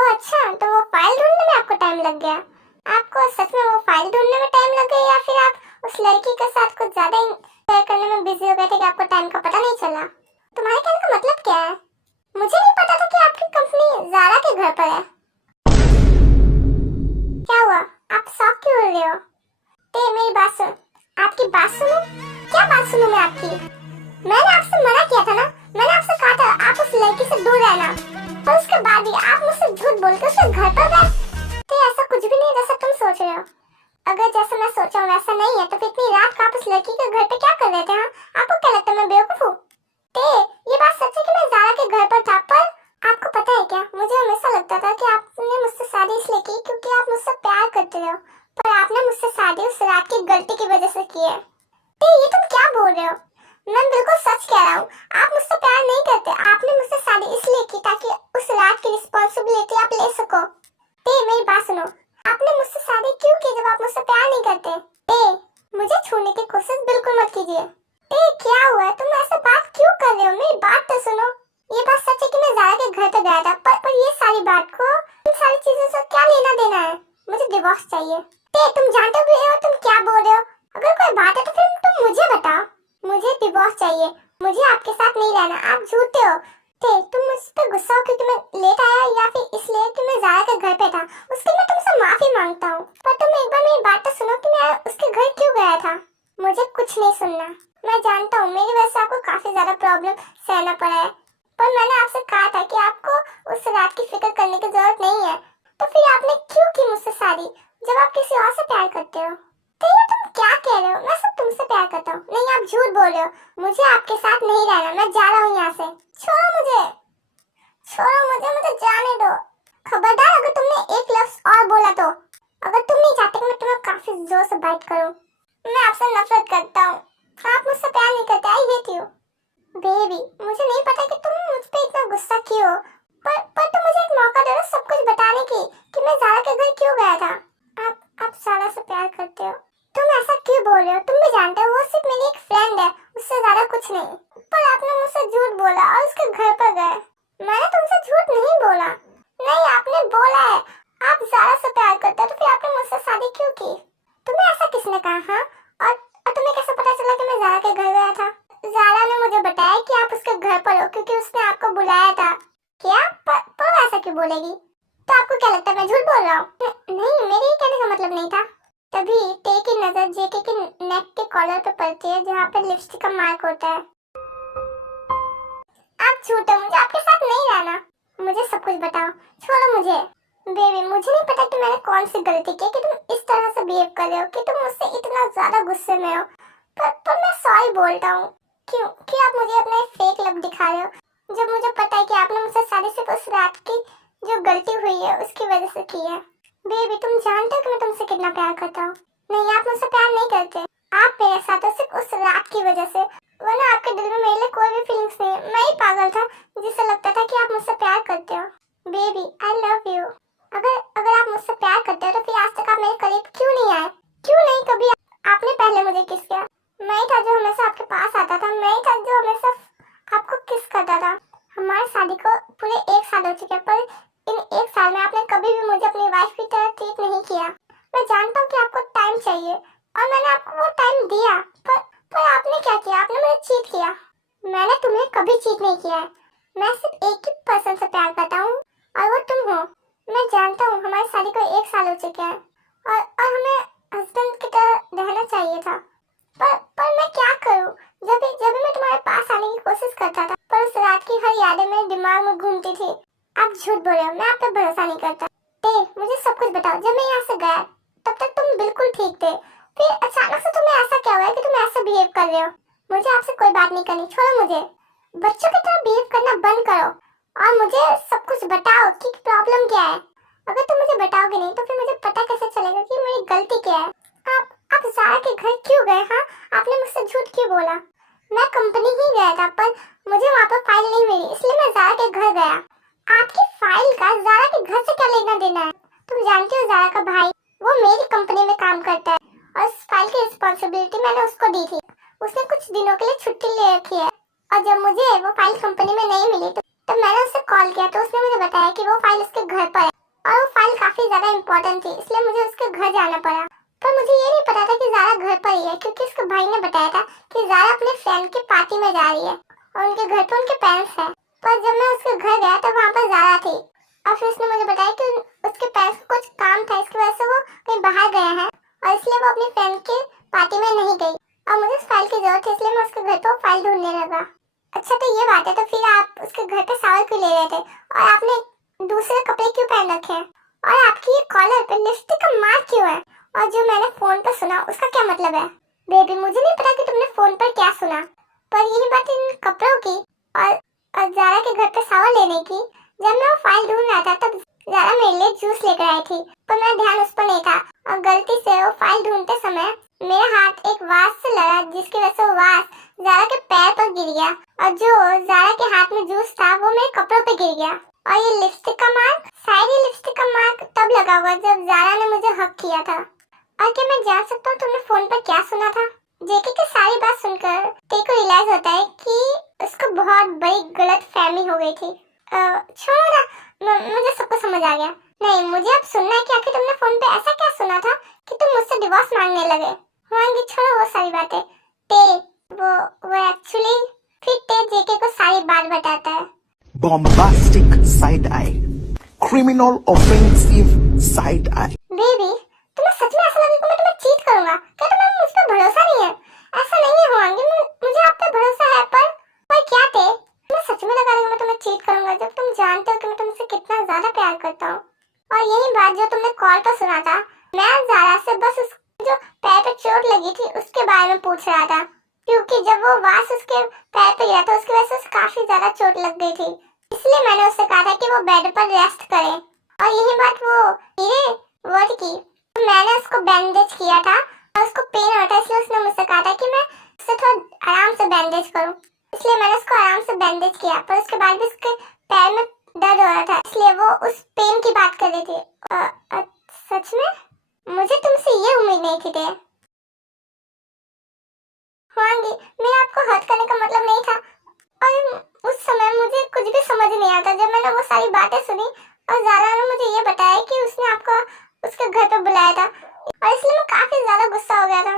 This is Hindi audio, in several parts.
ओह अच्छा, तो वो फाइल ढूंढने में आपको टाइम लग गया। आपको सच में वो फाइल ढूंढने में टाइम लग गया, या फिर आप उस लड़की के साथ कुछ ज्यादा ही शेयर करने में बिजी हो गए थे कि आपको टाइम का पता नहीं चला? तुम्हारे कहने का मतलब क्या है? मुझे नहीं पता था कि आपकी कंपनी ज़ारा के घर पर है। क्या हुआ? आप शॉक क्यों हो रहे हो? मेरी बात सुन। आपकी बात सुनो? क्या बात सुनूं मैं आपकी? मैंने आपसे मना किया था ना, मैंने आपसे कहा था आप उस लड़की से दूर रहना, और उसके बाद भी आप मुझसे झूठ बोल के उसके घर पर गए। तो ऐसा कुछ भी नहीं जैसा तुम सोच रहे हो। अगर जैसा मैं सोचा हूँ वैसा नहीं है, तो फिर इतनी रात को आप उस लड़की के घर पे क्या कर रहे थे? हाँ, आपको क्या लगता है मैं बेवकूफ हूँ? ये बात सच है कि मैं ज़ारा के घर पर था, पर आपको पता है क्या, मुझे हमेशा लगता था कि आपने मुझसे शादी इसलिए की क्योंकि आप मुझसे प्यार करते हो, पर आपने मुझसे शादी उस रात की गलती की वजह से की है। ये तुम क्या बोल रहे हो? मैं बिल्कुल सच कह रहा हूँ, आप मुझसे प्यार नहीं करते। आपने मुझसे शादी इसलिए की ताकि उस रात की रिस्पॉन्सिबिलिटी आप ले सको। मेरी बात सुनो, आपने मुझसे शादी क्यों की जब आप मुझसे प्यार नहीं करते? मुझे छूने की कोशिश बिल्कुल मत कीजिए। क्या हुआ है? तुम ऐसे बात क्यों कर रहे हो? मेरी बात तो सुनो। ये बात सच है कि मैं ज़ारा के घर पे गया था, पर ये सारी बात को इन सारी चीजों से क्या लेना देना है? मुझे डिवोर्स चाहिए। तुम जानते भी हो तुम क्या बोल रहे हो? अगर कोई बात है तो फिर तुम मुझे बताओ। मुझे डिवोर्स चाहिए, मुझे आपके साथ नहीं रहना। आप झूठे हो। तुम मुझ पर गुस्सा हो क्योंकि मैं लेट आया, या फिर इसलिए कि मैं ज़ारा के घर पे था? उसके लिए मैं तुमसे माफी मांगता हूँ, पर तुम एक बार मेरी बात तो सुनो कि मैं उसके घर क्यों गया था। मुझे कुछ नहीं सुनना। मैं जानता हूँ मेरी वजह से आपको काफी ज्यादा प्रॉब्लम सहना पड़ा है, पर मैंने आपसे कहा था कि आपको उस रात की फिक्र करने की जरूरत नहीं है। तो फिर आपने क्यों की मुझसे शादी जब आप किसी और से प्यार करते हो? ये तुम क्या कह रहे हो? मैं सब तुमसे प्यार करता हूँ। नहीं, आप झूठ बोल रहे हो। मुझे आपके साथ नहीं रहना, मैं जा रहा हूँ यहाँ से। छोड़ो मुझे, छोड़ो मुझे, मुझे जाने दो। खबरदार अगर तुमने एक लफ्ज और बोला तो, अगर तुम नहीं चाहते कि मैं तुम्हें काफी जोर से बाइट करूँ। मैं आपसे नफरत करता हूँ, आप मुझसे प्यार नहीं करते। I hate you baby. मुझे नहीं पता कि तुम मुझ पे इतना गुस्सा क्यों हो, पर तुम मुझे एक मौका दे दो सब कुछ बताने की कि मैं ज़ारा के घर क्यों गया था। आप ज़ारा से प्यार करते हो। तुम ऐसा क्यों बोल रहे हो? तुम भी जानते हो वो सिर्फ मेरी एक फ्रेंड है, उससे ज़्यादा कुछ नहीं। पर आपने मुझसे झूठ बोला और उसके घर पर गए। मैंने तुमसे झूठ नहीं बोला। नहीं, आपने बोला है आप ज़ारा से प्यार करते हो, तो फिर आपने मुझसे शादी क्यों की? तुम्हें ऐसा किसने कहा? हाँ, और तुम्हें कैसे पता चला कि मैं ज़ारा के घर गया था? ज़ारा ने मुझे बताया कि आप उसके घर पर हो क्योंकि उसने आपको बुलाया था। क्या? पर ऐसा क्यों बोलेगी? तो आपको क्या लगता है मैं झूठ बोल रहा हूँ? नहीं, मेरे ये कहने का मतलब नहीं था। तभी टे की नजर जेके के नेक के कॉलर पे पड़ती है जहाँ पे लिपस्टिक का मार्क होता है। आप झूठे, मुझे आपके साथ नहीं रहना। मुझे सब कुछ बताओ, छोड़ो मुझे। बेबी, मुझे नहीं पता कि मैंने कौन सी गलती की कि तुम इस तरह से बिहेव कर रहे हो, कि तुम मुझसे इतना ज्यादा गुस्से में हो। पर मैं सॉरी बोलता हूँ। क्यों आप मुझे अपना फेक लब दिखा रहे हो जब मुझे पता है कि आपने मुझसे शादी सिर्फ उस रात की जो गलती हुई है उसकी वजह से की है। बेबी, तुम जानते हो कि मैं तुमसे कितना प्यार करता हूँ। नहीं, आप मुझसे प्यार नहीं करते। आप मेरे साथ हो सिर्फ उस रात की वजह से, वरना आपके दिल में मेरे लिए कोई भी फीलिंग्स नहीं। मैं ही पागल था जिसे लगता था कि आप मुझसे प्यार करते हो। Baby, I love you. अगर आप मुझसे प्यार करते हो तो फिर आज तक आप मेरे करीब क्यों नहीं आए? क्यों नहीं कभी आपने पहले मुझे किस किया? मैं ही था जो हमेशा आपके पास आता था, मैं ही था जो हमेशा आपको किस करता था। हमारी शादी को पूरे 1 साल हो चुके हैं, पर इन 1 साल में आपने कभी भी मुझे अपनी वाइफ की तरह ट्रीट नहीं किया। मैं जानता हूँ कि आपको टाइम चाहिए और मैंने आपको वो टाइम दिया, पर आपने क्या किया? आपने मुझे चीट किया। मैंने तुम्हें कभी चीट नहीं किया है। मैं सिर्फ एक ही पर्सन से प्यार करता हूँ और वो तुम हो। मैं जानता हूँ हमारी शादी को 1 साल हो चुके हैं और हमें हस्बैंड की तरह रहना चाहिए था, पर मैं क्या करूं? जब भी मैं तुम्हारे पास आने की कोशिश करता था, पर उस रात की हर यादें मेरे दिमाग में घूमती थी। आप झूठ बोल रहे हो, मैं आप पे भरोसा नहीं करता। मुझे सब कुछ बताओ। जब मैं यहाँ से गया तब तक तुम बिल्कुल ठीक थे, फिर अचानक से तुम्हें ऐसा क्या हुआ है कि तुम ऐसे बिहेव कर रहे हो? मुझे आपसे कोई बात नहीं करनी, छोड़ो मुझे। बच्चों की तरह बिहेव करना बंद करो और मुझे सब कुछ बताओ कि प्रॉब्लम क्या है। अगर तुम मुझे बताओगे नहीं तो फिर मुझे पता कैसे चलेगा कि मेरी गलती क्या है? आप ज़ारा के घर क्यों गए? हाँ, आपने मुझसे झूठ क्यों बोला? मैं कंपनी ही गया था, पर मुझे वहाँ पर फाइल नहीं मिली, इसलिए मैं ज़ारा के घर गया। आपकी फाइल का ज़ारा के घर से क्या लेना देना है? तुम जानते हो ज़ारा का भाई वो मेरी कंपनी में काम करता है और इस फाइल की रिस्पॉन्सिबिलिटी मैंने उसको दी थी। उसने कुछ दिनों के लिए छुट्टी ले रखी है और जब मुझे वो फाइल कंपनी में नहीं मिली तो मैंने उससे कॉल किया तो उसने मुझे बताया कि वो फाइल उसके घर पर है और वो फाइल काफी ज्यादा इम्पोर्टेंट थी, इसलिए मुझे उसके घर जाना पड़ा। पर मुझे ये नहीं पता था कि ज़ारा घर पर ही है, क्योंकि उसके भाई ने बताया था कि ज़ारा अपने फ्रेंड की पार्टी में जा रही है और उनके घर पे उनके पेरेंट्स हैं। पर जब मैं उसके घर गया तो वहाँ पर ज़ारा थी और फिर उसने मुझे बताया कि उसके पेरेंट्स को कुछ काम था, इसकी वजह से वो कहीं बाहर गए हैं और इसलिए वो अपनी फ्रेंड की पार्टी में नहीं गई और मुझे उस फाइल की जरूरत थी, इसलिए मैं उसके घर पर फाइल ढूंढने लगा। अच्छा तो ये बात है, तो फिर आप उसके घर पे शावर क्यों ले रहे थे और आपने दूसरे कपड़े क्यों पहन रखे हैं और आपकी ये कॉलर पे लिपस्टिक का मार्क क्यों है और जो मैंने फोन पर सुना उसका क्या मतलब है? बेबी मुझे नहीं पता कि तुमने फोन पर क्या सुना, पर यही बात इन कपड़ों की और ज़ारा के घर पे शावर लेने की। जब मैं वो फाइल ढूंढ रहा था तब ज़ारा मेरे लिए जूस लेकर आई थी, पर मेरा ध्यान उस पर नहीं था और गलती से वो फाइल ढूंढते समय मेरा हाथ एक वास से लगा, जिसकी वजह से वो वास ज़ारा के पैर पर गिर गया और जो ज़ारा के हाथ में जूस था वो मेरे कपड़ों पे गिर गया। और ये लिपस्टिक का मार्क, शायद ये लिपस्टिक का मार्क तब लगा हुआ जब ज़ारा ने मुझे हक किया था। और क्या मैं जान सकता हूँ तुमने फोन पर क्या सुना था? जेके की सारी बात सुनकर तेरे को रियलाइज होता है कि उसको बहुत बड़ी गलत फहमी हो गई थी। छोड़ो ना, मुझे सब कुछ समझ आ गया। नहीं, मुझे अब सुनना है कि आखिर तुमने फोन पे ऐसा क्या सुना था कि तुम मुझसे डिवोर्स मांगने लगे। हाँ छोड़ो वो सारी बातें। वो एक्चुअली फिर जेके को सारी बात बताता है। Bombastic side eye. Criminal offensive side eye. Baby तुम्हें सच में ऐसा लगा कि मैं तुम्हें चीट करूंगा? क्या तुम्हें मुझ पर भरोसा नहीं है? ऐसा नहीं है होंगी, मुझे आप पे भरोसा है, पर क्या थे? मैं सच में लगा रही हूँ मैं तुम्हें चीट करूंगा जब तुम जानते हो कि मैं तुमसे कितना ज्यादा प्यार करता हूँ। और यही बात जो तुमने कॉल पर सुना था, मैं ज़ारा से बस उस जो पैर पे चोट लगी थी उसके बारे में पूछ रहा था, क्योंकि जब वो वास उसके पैर पे गिरा था उसकी वजह से उसे काफी ज्यादा चोट लग गई थी, इसलिए मैंने उससे कहा था कि वो बेड पर रेस्ट करे। और यही बात वो हीरे वर्ड की, तो मैंने उसको बैंडेज किया था और उसको पेन हो रहा था, इसलिए उसने मुझसे कहा था कि मैं उससे थोड़ा आराम से बैंडेज करूं, इसलिए मैंने उसको आराम से बैंडेज किया। पर उसके बाद भी उसके पैर में दर्द हो रहा था, इसलिए वो उस पेन की बात कर रही थी। सच में मुझे तुमसे ये उम्मीद नहीं थी। होंगी, मेरा आपको हर्ट करने का मतलब नहीं था और उस समय मुझे कुछ भी समझ नहीं आता जब मैंने वो सारी बातें सुनी और ज़ारा ने मुझे ये बताया कि उसने आपको उसके घर पे बुलाया था और इसलिए मैं काफी ज्यादा गुस्सा हो गया था।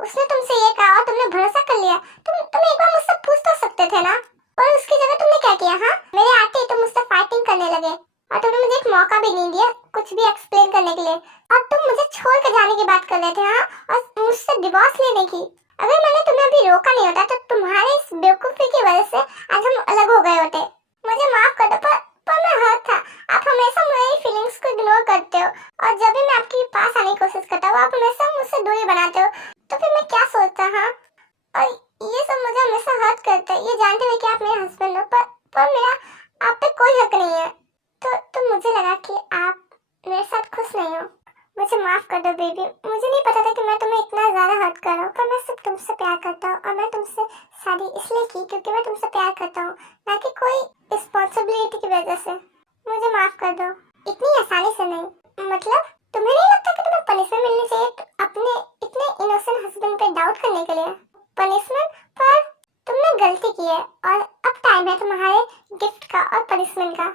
उसने तुमसे ये कहा और तुमने भरोसा कर लिया। तुम एक बार मुझसे पूछ तो सकते थे ना, और उसकी जगह तुमने क्या किया? हाँ, मेरे आते ही तुम मुझसे फाइटिंग करने लगे और तुमने मुझे एक मौका भी नहीं दिया कुछ भी एक्सप्लेन करने के लिए और तुम मुझे छोड़ कर जाने की बात कर रहे थे। हाँ, और मुझसे डिवोर्स लेने की। अगर मैंने तुम्हें अभी रोका नहीं होता तो तुम्हारे इस बेवकूफी की वजह से आज हम अलग हो गए होते। मुझे माफ कर दो, पर मैं हर्ट था। आप हमेशा मेरी फीलिंग्स को इग्नोर करते हो और जब भी मैं आपके पास आने की कोशिश करता हूँ आप हमेशा मुझसे दूरी बनाते हो, तो फिर मैं क्या सोचता? हाँ, और ये सब मुझे हमेशा हर्ट करता है, ये जानते हुए कि आप मेरे हस्बैंड हो, पर मेरा आप पे कोई हक नहीं है। तो मुझे लगा कि आप मेरे साथ खुश नहीं हो। मुझे माफ कर दो बेबी, मुझे नहीं पता था कि मैं तुम्हें इतना ज्यादा हर्ट कर रहा हूँ, पर मैं सिर्फ तुमसे प्यार करता हूँ और मैं तुमसे शादी इसलिए की क्योंकि मैं तुमसे प्यार करता हूँ, ना कि कोई रिस्पॉन्सिबिलिटी की वजह से। मुझे माफ कर दो, इतनी आसानी से नहीं। मतलब तुम्हें नहीं लगता कि तुम्हें पनिशमेंट मिलनी चाहिए अपने इतने इनोसेंट हस्बैंड पे डाउट करने के लिए? पनिशमेंट? पर तुमने गलती की है और अब टाइम है तुम्हारे गिफ्ट का और पनिशमेंट का।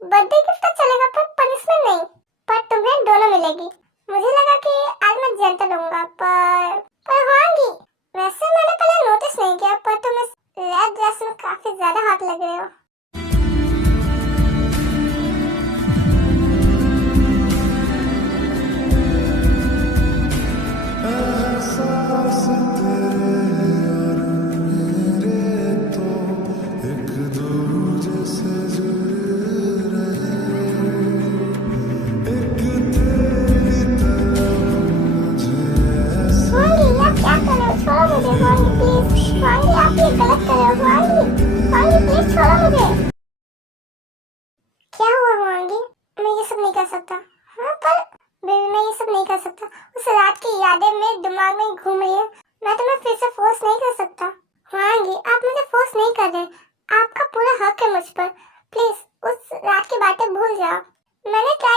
बर्थडे गिफ्ट तो चलेगा पर पनिशमेंट नहीं, पर तुम्हें दोनों मिलेगी। मुझे लगा कि आज मैं जेंटल होऊंगा, पर होंगी। वैसे मैंने पहले नोटिस नहीं किया, पर तुम इस रेड ड्रेस में काफी ज्यादा हॉट लग रहे हो। क्या हुआ हुआंगी? मैं ये सब नहीं कर सकता। हाँ, पर बेबी मैं ये सब नहीं कर सकता। उस रात की यादें मेरे दिमाग में घूम रही है। मैं तुम्हें फिर से फोर्स नहीं कर सकता। हुआंगी आप मुझे फोर्स नहीं कर रहे, आपका पूरा हक है मुझ पर। प्लीज उस रात की बातें भूल जाओ। मैंने ट्राई